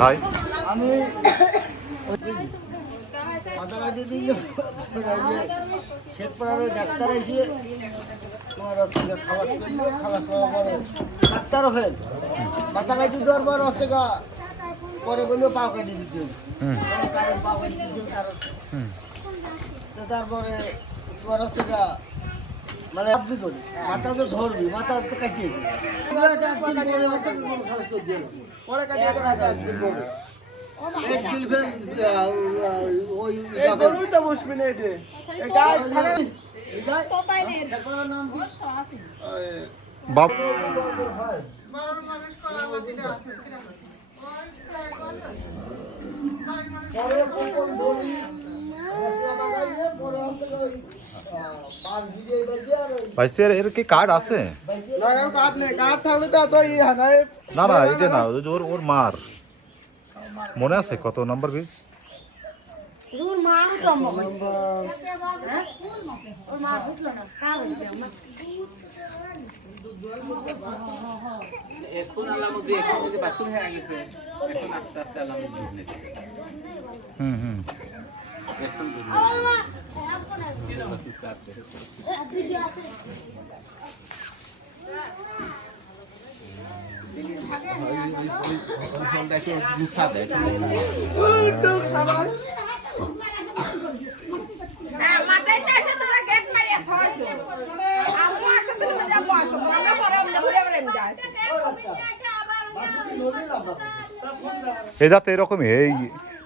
ভাই আমি মাথা কাটি দিল শ্বেত পাড়ার ওই ডাক্তার এসে তোমার হচ্ছে খাওয়া করলো, খাওয়া খাওয়া পরে ডাক্তারও ফেল মাথা কাটি দেওয়ার পর হচ্ছে গা পরে বললো পাও কাটি দিতে কারণ পাও কাটি দিতে কারণ তো তারপরে তোমার হচ্ছে গা মানে আপনি করি মাথা তো ধরবি মাথা তো কাটিয়ে দিই একদিন পরে হচ্ছে খালাস করে দিয়ে পরে কাটিয়ে রাতে একদিন পরে একদিন ফের ওই তো বসবি না এটা বাপ ভাই স্যার এর কি কার্ড আছে? না না এটা না ওর ওর মার মনে আছে কত নম্বর বীজ? ওর মা জন্ম হয়েছে ওর মা বুঝলো না কার হয়েছে এখন আলামতি এখন যদি বাসুর হয়ে গেছে এখন আস্তে আস্তে আলামতি হুম এখন এই যাতে এরকমই এই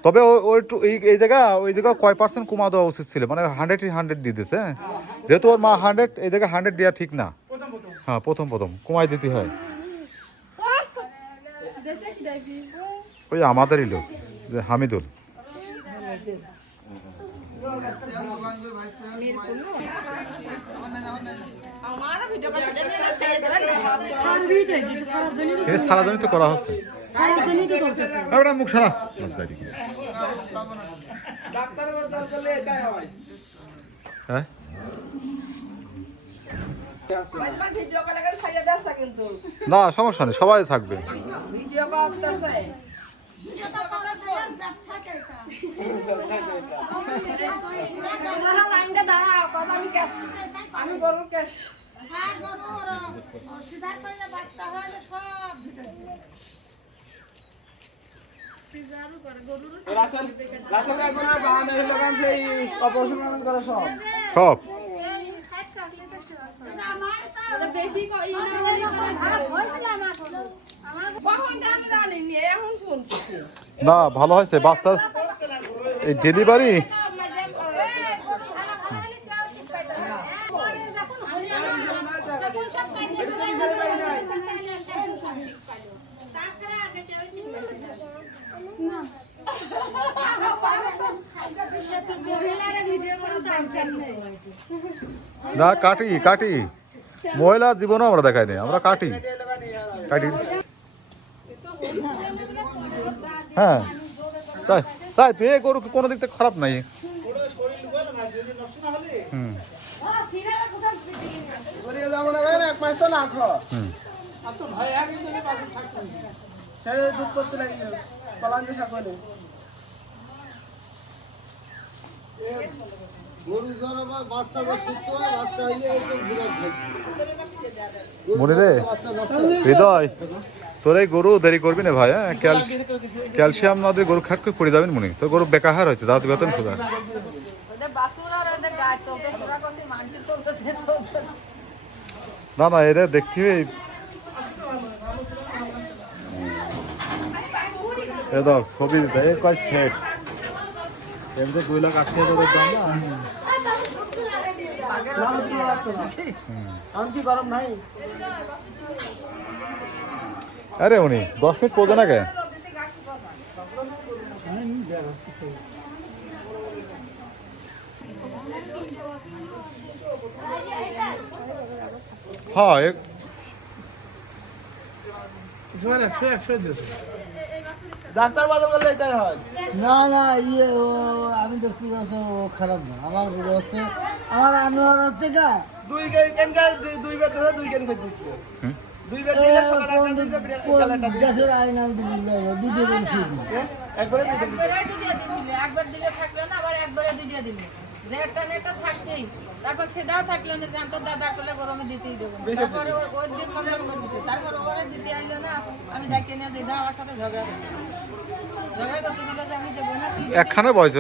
তবে এই জায়গা ওই জায়গা কয় % কমা দেওয়া উচিত ছিল মানে 100 দিয়ে দিছে যেহেতু ওর মা 100 এই জায়গায় 100 দেওয়া ঠিক না হ্যাঁ প্রথম কমাই দিতে হয় ওই আমাদেরই লোক যে হামিদুল সারাজনই তো করা হচ্ছে মুখ সারা হ্যাঁ না সমস্যা নেই সবাই থাকবে আমি গরুর ক্যাশ সব না ভালো হয়েছে বাচ্চা এই ডেলিভারি না কাটি মহিলা জীবনও আমরা দেখাই নাই আমরা কাটি হ্যাঁ তাই তুই এই গরু কোনো দিক থেকে খারাপ নাই দুধ করতে লাগলো কলাঞ্জি সকলে মনে রে হৃদয় তোর এই গরু দেরি করবি না ভাই হ্যাঁ ক্যালসিয়াম না দিয়ে গরু খাট করে পড়ে যাবেন মনে তোর গরু বেকাহার হয়েছে দাঁত বেতন সুদা না এরা দেখতে দাও ছবি দিতে কয় সেট এমনি 2,80,000 দাম না আরে উনি 10 মিনিট পড়বে না কে হ্যাঁ ডাক্তার বাজার করলে এটাই হয় না আমি দেখতে যাচ্ছি ও খারাপ না আমার হচ্ছে আমার আনোয়ার হচ্ছে গা দুই কেন দুই বের ধরে দুই কেন করতেছিল দেশের আইন আমি তো বুঝতে পারবো দুটো করে শুধু একবারে দুটিয়া দিছিলে, একবার দিলে থাকলো না, আবার একবারে দুটিয়া দিলে। রেটটা নেটটা থাকতেই, তারপর সেটাও থাকলো না, জান তোর দাদা করলে গরমে দিতেই দেবো। তারপরে ওই দিন কমপ্লেন করে দিতে, তারপর ওরে দিতে আইলো না, আমি ডাকে নিয়ে দিদা আমার সাথে ঝগড়া করতে। ঝগড়া করতে দিলে যে আমি দেবো না, তুই দিবি। একখানে বয়স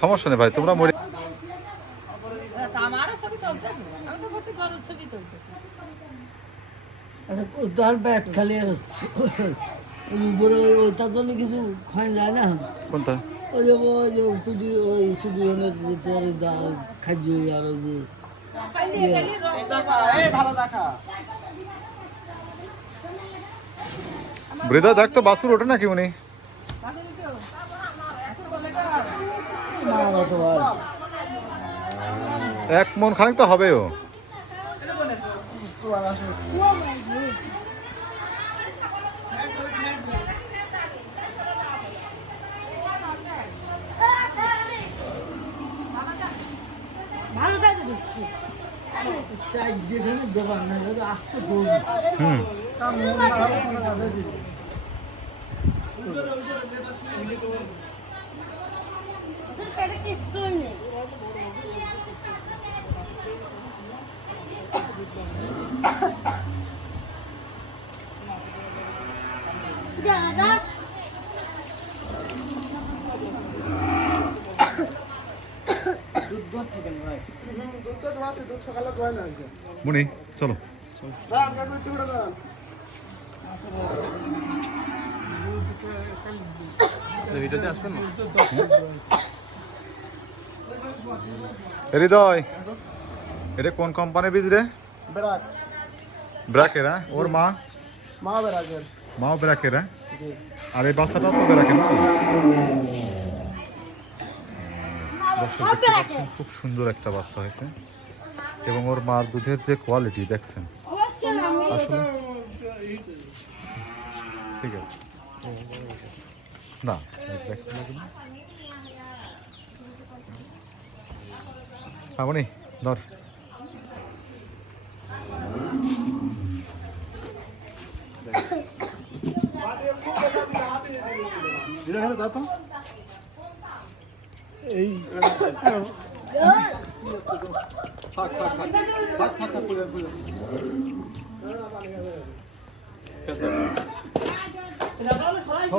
সমস্যা নেই ভাই, তোমরা মরে তা আমারও ছবি তুলতেছে, আমি তো বলছি গরুর ছবি তুলতেছি। আচ্ছা তার ব্যাট খালি হচ্ছে ওই উপরে ওইটার জন্য কিছু খাওয়া যায় না কোনটা? ওই যে টুটি ওই ছুটি অনেক ভিতরে খাদ্য আর ওই যে খালি খালি রক্ত বৃদ্ধা দেখ তো বাসুর ওঠে নাকি উনি? না তো ভাই 1 মন খানিক তো হবেও। ভালো থাকে তো। সাইড যেখানে দোকান না আসতে দৌড় হুম পেটে কিছুই নেই। দাদা মুনি চলো। হৃদয়, এটা কোন কোম্পানির বীজ রে? ব্র্যাকেরা। ওর মা মাও ব্র্যাকেরা, আর এই বাচ্চাটা তো ব্র্যাকের না? দর্শক দেখতে পাচ্ছেন, খুব সুন্দর একটা বাচ্চা হয়েছে এবং ওর মার দুধের যে কোয়ালিটি দেখছেন আসলে ঠিক আছে না দেখতে লাগে না। আমনি ধর এই ও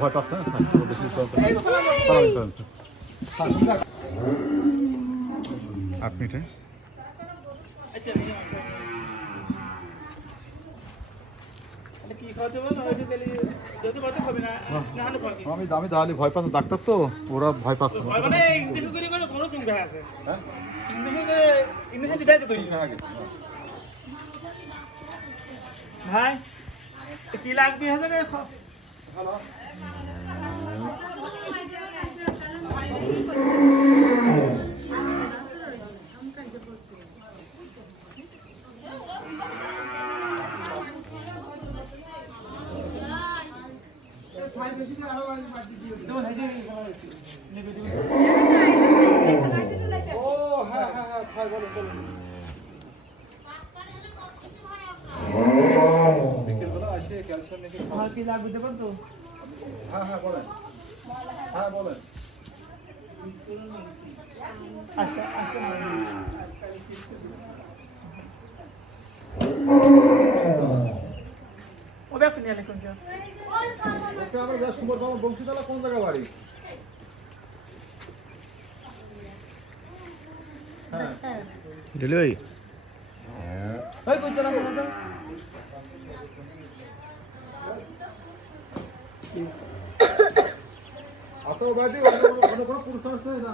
ভয় পাচ্ছে না? 8 মিনিটে আমি দাঁড়ালি ভয় পাচ্ছ, ডাক্তার তো ওরা ভয় পাচ্ছে ভাই কি লাগবে হাজারে বিকেলবেলা আসে ক্যালসিয়াম নিতে। কি লাগবে দেবেন তো? হ্যাঁ বলেন, হ্যাঁ বলেন। আজকে আজকে ও ব্যাপার নিয়ে লিখুন কেন? ওকে আমরা যা সুন্দর পাবো। বংশীতলা কোন জায়গা বাড়ি? হ্যাঁ ডেলিভারি ওই কই তোরা বলো তো আপনার বাড়িতে অন্য কোনো পুরুষ মানুষ নেই না?